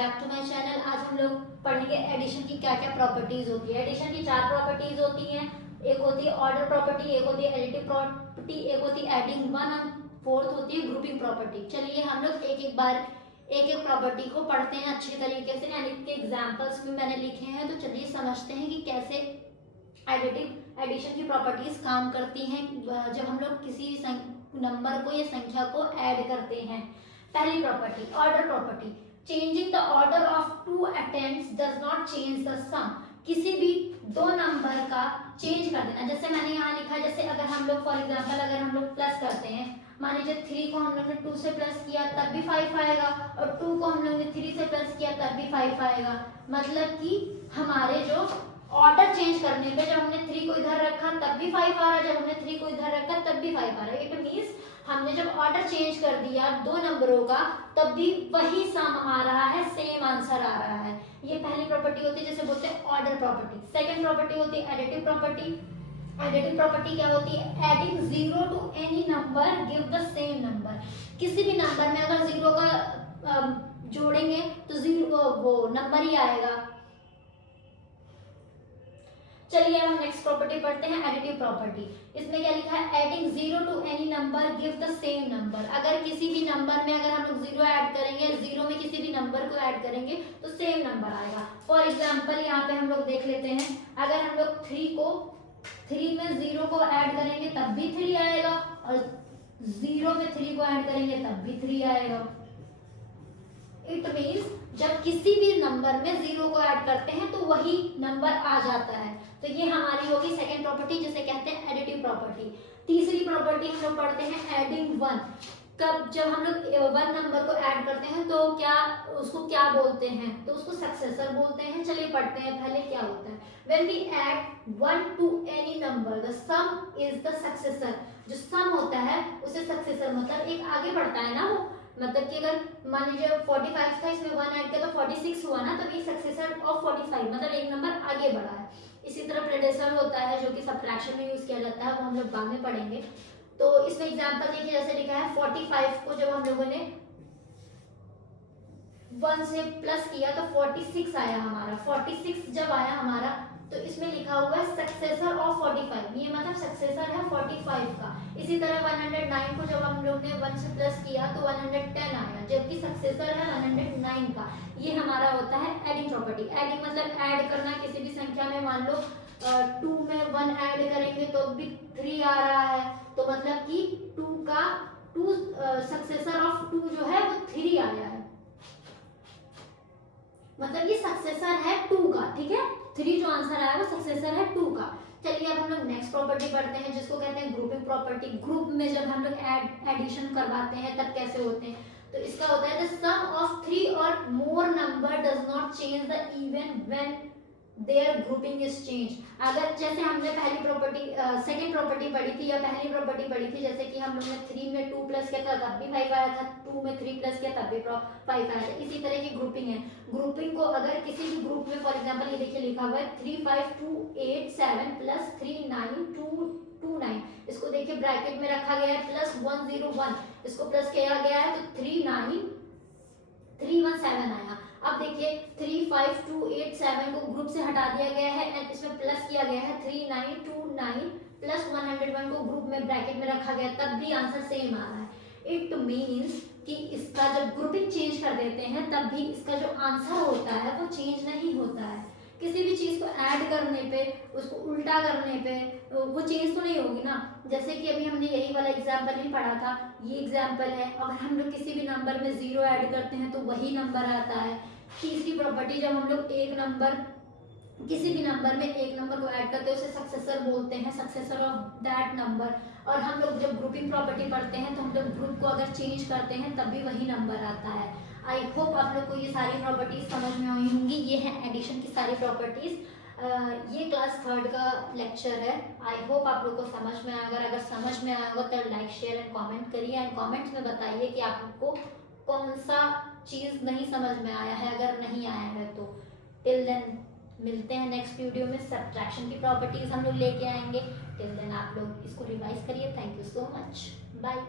Back to my channel. आज हम लोग पढ़ेंगे एडिशन की क्या क्या प्रॉपर्टीज होती है। एडिशन की चार प्रॉपर्टीज होती हैं। एक होती है ऑर्डर प्रॉपर्टी, एक होती है एडिटिव प्रॉपर्टी, एक होती है एडिंग वन और फोर्थ होती है ग्रुपिंग प्रॉपर्टी। चलिए हम लोग एक एक प्रॉपर्टी को पढ़ते हैं अच्छे तरीके से एंड इसके एग्जाम्पल्स भी मैंने लिखे हैं। तो चलिए समझते हैं कि कैसे एडिशन की प्रॉपर्टीज काम करती हैं जब हम लोग किसी नंबर को या संख्या को ऐड करते हैं। पहली property order property. Changing the order of two attempts does not change the sum. किसी भी दो नंबर का चेंज कर देना। जैसे मैंने यहाँ लिखा है, जैसे अगर हम लोग फॉर एग्जांपल अगर हम लोग प्लस करते हैं, मान लीजिए 3 को हम लोग ने 2 से प्लस किया तब भी 5 आएगा और 2 को हम लोग ने 3 से प्लस किया तब भी 5 आएगा। मतलब कि हमारे जो ऑर्डर चेंज करने पे जब हमने 3 को इधर रखा तब भी 5 आ रहा है, जब हमने 3 को इधर रखा तब भी 5 आ रहा है। इट मींस हमने जब ऑर्डर चेंज कर दिया दो नंबरों का तब भी वही सम आ रहा है, सेम आंसर आ रहा है। ये पहली प्रॉपर्टी होती है जिसे बोलते हैं ऑर्डर प्रॉपर्टी। सेकंड प्रॉपर्टी होती है एडिटिव प्रॉपर्टी। एडिटिव प्रॉपर्टी क्या होती है? Adding zero to any number give the same number. किसी भी नंबर में अगर जीरो का जोड़ेंगे तो जीरो वो नंबर ही आएगा। चलिए हम नेक्स्ट प्रॉपर्टी पढ़ते हैं एडिटिव प्रॉपर्टी। इसमें क्या लिखा है? Adding zero to any number give the same number. अगर किसी भी नंबर में अगर हम लोग जीरो ऐड करेंगे, जीरो में किसी भी नंबर को ऐड करेंगे तो सेम नंबर आएगा। फॉर एग्जांपल यहाँ पे हम लोग देख लेते हैं, अगर हम लोग 3 में जीरो को ऐड करेंगे तब भी 3 आएगा और 0 में 3 को ऐड करेंगे तब भी 3 आएगा। इट मीन्स जब किसी भी नंबर में 0 को ऐड करते हैं तो वही नंबर आ जाता है। तो ये हमारी होगी सेकंड प्रॉपर्टी जिसे कहते हैं एडिटिव प्रॉपर्टी। तीसरी प्रॉपर्टी हम लोग पढ़ते हैं एडिंग वन। कब जब हम लोग वन नंबर को ऐड करते हैं तो उसको क्या बोलते हैं? तो उसको सक्सेसर बोलते हैं। चलिए पढ़ते हैं पहले क्या होता है। When we add one to any number the sum is the successor. जो सम होता है उसे सक्सेसर मतलब एक आगे बढ़ता है ना वो, मतलब कि अगर मान लीजिए 45 था, इसमें 1 ऐड किया तो 46 हुआ ना, तो ये सक्सेसर ऑफ 45 मतलब एक नंबर आगे बढ़ा है। इसी तरह प्रेडेसर होता है जो कि सबट्रैक्शन में यूज किया जाता है, वो हम लोग बाद में पढ़ेंगे। तो इसमें एग्जांपल देखिए, जैसे लिखा है 45 को जब हम लोगों ने 1 से प्लस किया तो 46 आया हमारा। 46 जब आया हमारा तो इसमें लिखा हुआ है सक्सेसर ऑफ 45, ये मतलब सक्सेसर है 45 का। इसी तरह 109 को जब हम लोग ने 1 से प्लस किया तो 110 आया, जबकि सक्सेसर है 109 का। ये हमारा होता है एडिंग प्रॉपर्टी। एडिंग मतलब ऐड करना किसी भी संख्या में। मान लो 2 में 1 ऐड करेंगे तो भी 3 आ रहा है, तो मतलब कि 2 सक्सेसर ऑफ 2 जो है वो 3 आया है, मतलब ये सक्सेसर है 2 का। ठीक है, 3 जो आंसर आया वो सक्सेसर है 2 का। चलिए अब हम लोग नेक्स्ट प्रॉपर्टी पढ़ते हैं जिसको कहते हैं ग्रुपिंग प्रॉपर्टी। ग्रुप में जब हम लोग एडिशन करवाते हैं तब कैसे होते हैं? तो इसका होता है द सम ऑफ 3 और more number does not change the even when their grouping is change. अगर जैसे हमने पहली प्रॉपर्टी सेकंड प्रॉपर्टी पढ़ी थी या पहली प्रॉपर्टी पढ़ी थी, जैसे कि हम लोग ने 3 में 2 प्लस किया था तब भी 5 आया था, 2 में 3 प्लस किया तब भी 5 आया था। इसी तरह की ग्रुपिंग है। ग्रुपिंग को अगर किसी भी ग्रुप में फॉर एग्जांपल ये देखिए लिखा हुआ है 3 5 2 8 7 प्लस 3 9 2 2 9, इसको देखिए ब्रैकेट में रखा गया है प्लस 1 0 1, इसको प्लस किया गया है तो 3 9 3 1 7 आया। अब देखिए 3 5 2 8 7 को ग्रुप से हटा दिया गया है एंड इसमें प्लस किया गया है 3 9 2 9 प्लस 101 को ग्रुप में ब्रैकेट में रखा गया, तब भी आंसर सेम आ रहा है। इट मींस कि इसका जब ग्रुपिंग चेंज कर देते हैं तब भी इसका जो आंसर होता है वो चेंज नहीं होता है। किसी भी चीज को ऐड करने पे, उसको उल्टा करने पे वो चेंज तो नहीं होगी ना। जैसे कि अभी हमने यही वाला एग्जांपल ही पढ़ा था, ये एग्जांपल है, अगर हम लोग किसी भी नंबर में 0 ऐड करते हैं तो वही नंबर आता है। तीसरी प्रॉपर्टी, जब हम लोग किसी भी नंबर में एक नंबर को ऐड करते हैं उसे सक्सेसर बोलते हैं, सक्सेसर ऑफ दैट नंबर। और हम लोग जब ग्रुपिंग प्रॉपर्टी पढ़ते हैं तो हम लोग ग्रुप को अगर चेंज करते हैं तब भी वही नंबर आता है। आई होप आप लोग को ये सारी प्रॉपर्टीज समझ में आई होंगी। ये है एडिशन की सारी प्रॉपर्टीज। ये क्लास 3 का लेक्चर है। आई होप आप लोग को समझ में आएगा। अगर समझ में आया होगा तो लाइक शेयर एंड कमेंट करिए एंड कमेंट्स में बताइए कि आपको कौन सा चीज़ नहीं समझ में आया है। अगर नहीं आया है तो टिल देन मिलते हैं नेक्स्ट वीडियो में। सब्ट्रैक्शन की प्रॉपर्टीज हम लोग लेके आएंगे। टिल देन आप लोग इसको रिवाइज करिए। Thank you so much, bye.